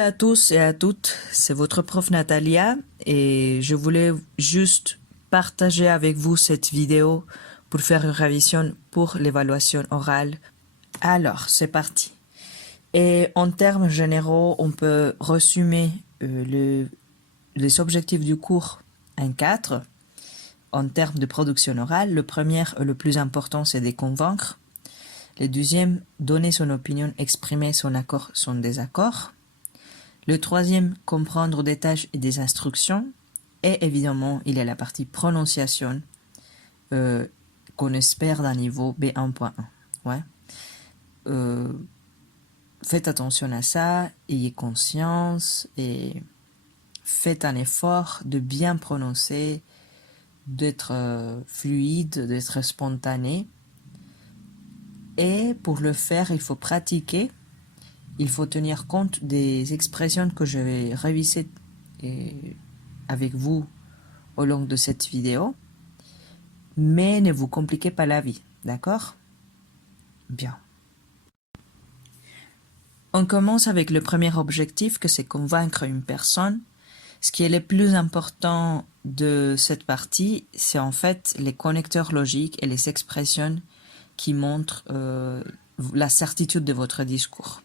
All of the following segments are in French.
À tous et à toutes, c'est votre prof Natalia et je voulais juste partager avec vous cette vidéo pour faire une révision pour l'évaluation orale. Alors, c'est parti. Et en termes généraux, on peut résumer les objectifs du cours en 4. En termes de production orale, le premier et le plus important, c'est de convaincre. Le deuxième, donner son opinion, exprimer son accord, son désaccord. Le troisième, comprendre des tâches et des instructions. Et évidemment, il y a la partie prononciation qu'on espère d'un niveau B1.1. Ouais. Faites attention à ça, ayez conscience et faites un effort de bien prononcer, d'être fluide, d'être spontané. Et pour le faire, il faut pratiquer. Il faut tenir compte des expressions que je vais réviser avec vous au long de cette vidéo. Mais ne vous compliquez pas la vie, d'accord? Bien. On commence avec le premier objectif, que c'est convaincre une personne. Ce qui est le plus important de cette partie, c'est en fait les connecteurs logiques et les expressions qui montrent la certitude de votre discours.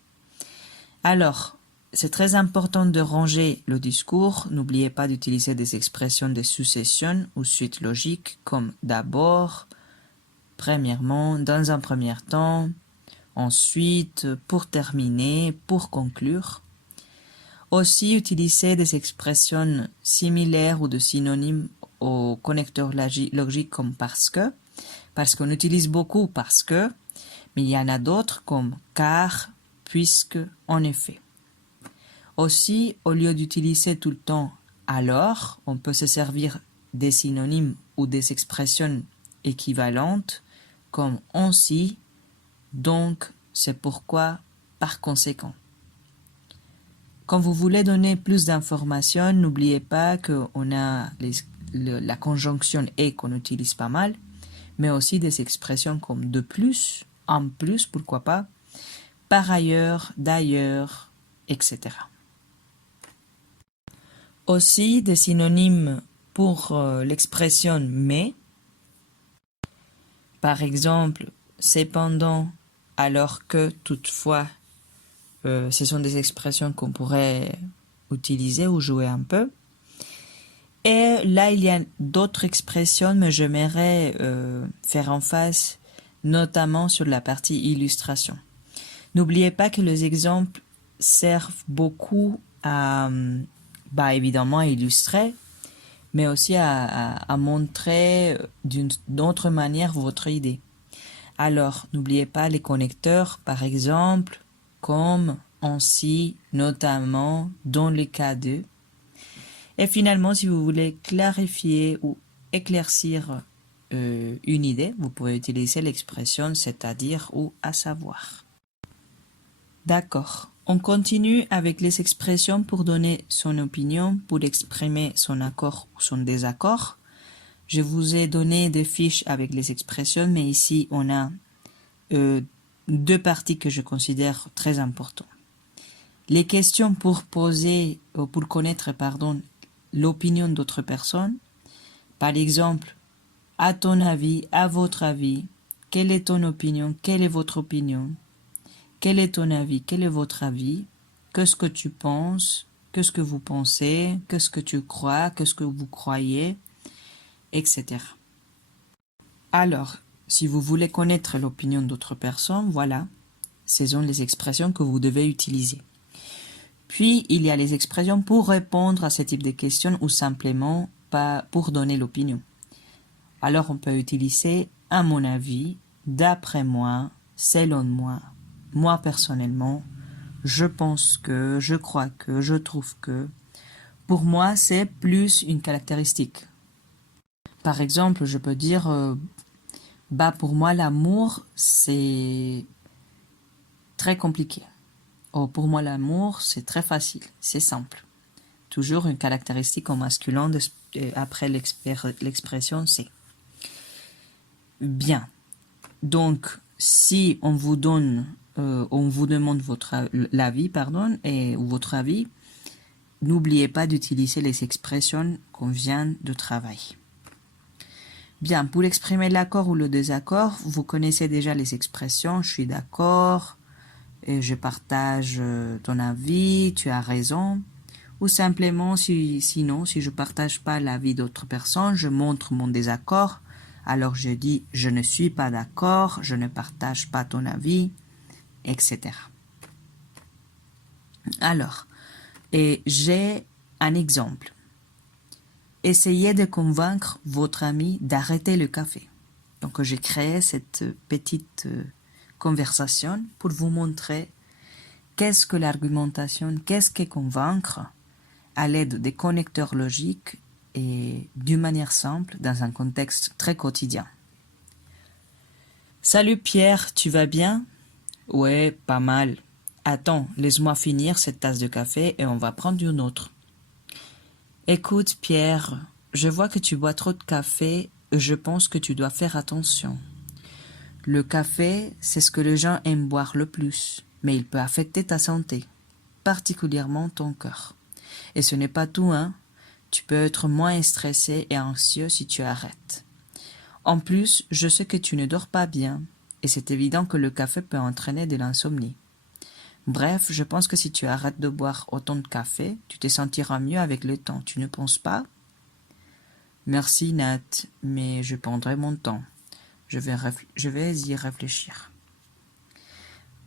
Alors, c'est très important de ranger le discours. N'oubliez pas d'utiliser des expressions de succession ou suite logique comme d'abord, premièrement, dans un premier temps, ensuite, pour terminer, pour conclure. Aussi, utilisez des expressions similaires ou de synonymes aux connecteurs logiques comme parce qu'on utilise beaucoup parce que, mais il y en a d'autres comme car, puisque, en effet. Aussi, au lieu d'utiliser tout le temps alors, on peut se servir des synonymes ou des expressions équivalentes comme ainsi, donc, c'est pourquoi, par conséquent. Quand vous voulez donner plus d'informations, n'oubliez pas qu'on a la conjonction et qu'on utilise pas mal, mais aussi des expressions comme de plus, en plus, pourquoi pas, par ailleurs, d'ailleurs, etc. Aussi des synonymes pour l'expression mais. Par exemple, cependant, alors que, toutefois, ce sont des expressions qu'on pourrait utiliser ou jouer un peu. Et là, il y a d'autres expressions, mais j'aimerais faire emphase notamment sur la partie illustration. N'oubliez pas que les exemples servent beaucoup à, évidemment, à illustrer, mais aussi à montrer d'une autre manière votre idée. Alors, n'oubliez pas les connecteurs, par exemple, comme, ainsi, notamment, dans le cas de. Et finalement, si vous voulez clarifier ou éclaircir une idée, vous pouvez utiliser l'expression c'est-à-dire ou à savoir. D'accord. On continue avec les expressions pour donner son opinion, pour exprimer son accord ou son désaccord. Je vous ai donné des fiches avec les expressions, mais ici on a deux parties que je considère très importantes. Les questions pour connaître, l'opinion d'autres personnes. Par exemple, à ton avis, à votre avis, quelle est ton opinion, quelle est votre opinion? Quel est ton avis, quel est votre avis? Qu'est-ce que tu penses? Qu'est-ce que vous pensez? Qu'est-ce que tu crois? Qu'est-ce que vous croyez? Etc. Alors, si vous voulez connaître l'opinion d'autres personnes, voilà, ce sont les expressions que vous devez utiliser. Puis, il y a les expressions pour répondre à ce type de questions ou simplement pas pour donner l'opinion. Alors, on peut utiliser à mon avis, d'après moi, selon moi personnellement, je pense que, je crois que, je trouve que. Pour moi, c'est plus une caractéristique. Par exemple, je peux dire, pour moi, l'amour, c'est très compliqué. Oh, pour moi, l'amour, c'est très facile, c'est simple. Toujours une caractéristique en masculin après l'expression c'est. Bien. Donc, si on vous donne on vous demande l'avis, ou votre avis, n'oubliez pas d'utiliser les expressions qu'on vient de travailler. Bien, pour exprimer l'accord ou le désaccord, vous connaissez déjà les expressions « je suis d'accord »,« je partage ton avis »,« tu as raison ». Ou simplement, sinon, si je ne partage pas l'avis d'autres personnes, je montre mon désaccord. Alors je dis « je ne suis pas d'accord »,« je ne partage pas ton avis », etc. Alors, j'ai un exemple. Essayez de convaincre votre ami d'arrêter le café. Donc, j'ai créé cette petite conversation pour vous montrer qu'est-ce que l'argumentation, qu'est-ce que convaincre à l'aide des connecteurs logiques et d'une manière simple dans un contexte très quotidien. Salut Pierre, tu vas bien? Ouais, pas mal. Attends, laisse-moi finir cette tasse de café et on va prendre une autre. Écoute Pierre, je vois que tu bois trop de café et je pense que tu dois faire attention. Le café, c'est ce que les gens aiment boire le plus, mais il peut affecter ta santé, particulièrement ton cœur. Et ce n'est pas tout, hein. Tu peux être moins stressé et anxieux si tu arrêtes. En plus, je sais que tu ne dors pas bien, et c'est évident que le café peut entraîner de l'insomnie. Bref, je pense que si tu arrêtes de boire autant de café, tu te sentiras mieux avec le temps, tu ne penses pas? Merci Nat, mais je prendrai mon temps. Je vais y réfléchir.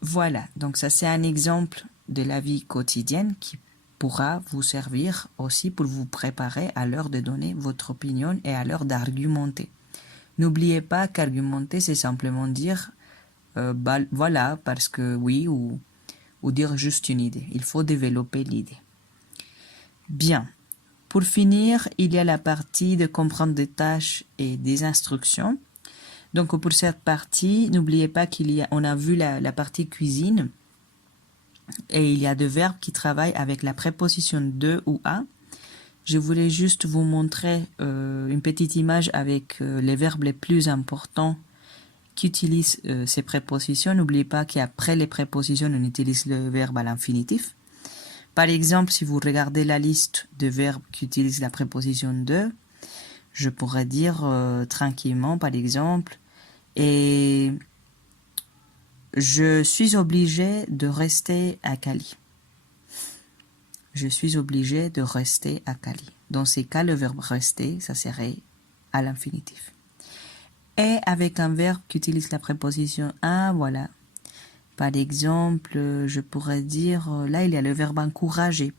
Voilà, donc ça c'est un exemple de la vie quotidienne qui pourra vous servir aussi pour vous préparer à l'heure de donner votre opinion et à l'heure d'argumenter. N'oubliez pas qu'argumenter, c'est simplement dire voilà, parce que oui, ou dire juste une idée. Il faut développer l'idée. Bien. Pour finir, il y a la partie de comprendre des tâches et des instructions. Donc pour cette partie, n'oubliez pas on a vu la partie cuisine et il y a deux verbes qui travaillent avec la préposition de ou à. Je voulais juste vous montrer une petite image avec les verbes les plus importants qui utilisent ces prépositions. N'oubliez pas qu'après les prépositions, on utilise le verbe à l'infinitif. Par exemple, si vous regardez la liste de verbes qui utilisent la préposition de, je pourrais dire tranquillement, par exemple, et je suis obligé de rester à Cali. Je suis obligé de rester à Cali. Dans ces cas, le verbe rester, ça serait à l'infinitif. Et avec un verbe qui utilise la préposition à, voilà. Par exemple, je pourrais dire, là il y a le verbe encourager.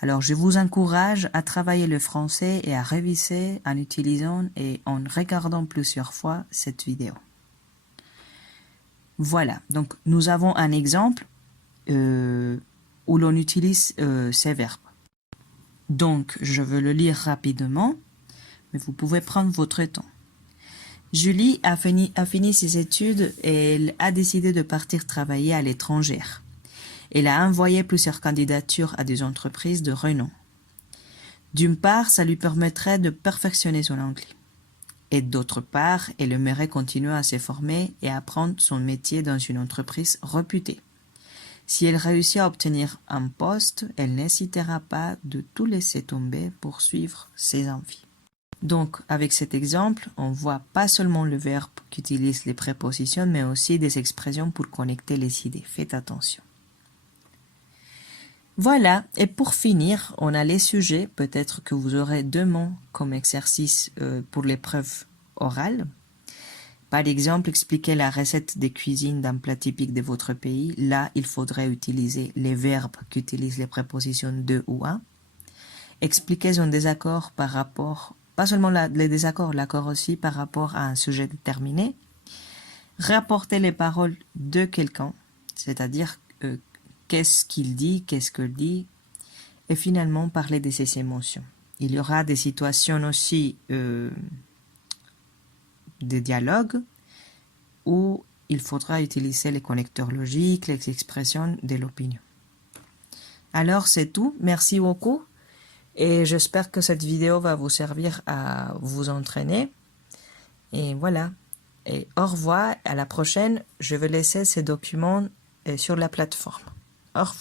Alors je vous encourage à travailler le français et à réviser en utilisant et en regardant plusieurs fois cette vidéo. Voilà, donc nous avons un exemple où l'on utilise ces verbes. Donc je vais le lire rapidement, mais vous pouvez prendre votre temps. Julie a fini ses études et elle a décidé de partir travailler à l'étranger. Elle a envoyé plusieurs candidatures à des entreprises de renom. D'une part, ça lui permettrait de perfectionner son anglais. Et d'autre part, elle aimerait continuer à se former et apprendre son métier dans une entreprise réputée. Si elle réussit à obtenir un poste, elle n'hésitera pas de tout laisser tomber pour suivre ses envies. Donc, avec cet exemple, on voit pas seulement le verbe qui utilise les prépositions, mais aussi des expressions pour connecter les idées. Faites attention. Voilà, et pour finir, on a les sujets. Peut-être que vous aurez demain comme exercice pour l'épreuve orale. Par exemple, expliquer la recette de cuisine d'un plat typique de votre pays. Là, il faudrait utiliser les verbes qui utilisent les prépositions de ou à. Expliquer son désaccord par rapport, pas seulement les désaccords, l'accord aussi par rapport à un sujet déterminé. Rapporter les paroles de quelqu'un, c'est-à-dire qu'est-ce qu'il dit, qu'est-ce qu'elle dit, et finalement parler de ses émotions. Il y aura des situations aussi de dialogue où il faudra utiliser les connecteurs logiques, les expressions de l'opinion. Alors c'est tout, merci beaucoup et j'espère que cette vidéo va vous servir à vous entraîner et voilà. Et au revoir, à la prochaine. Je vais laisser ces documents sur la plateforme. Au revoir.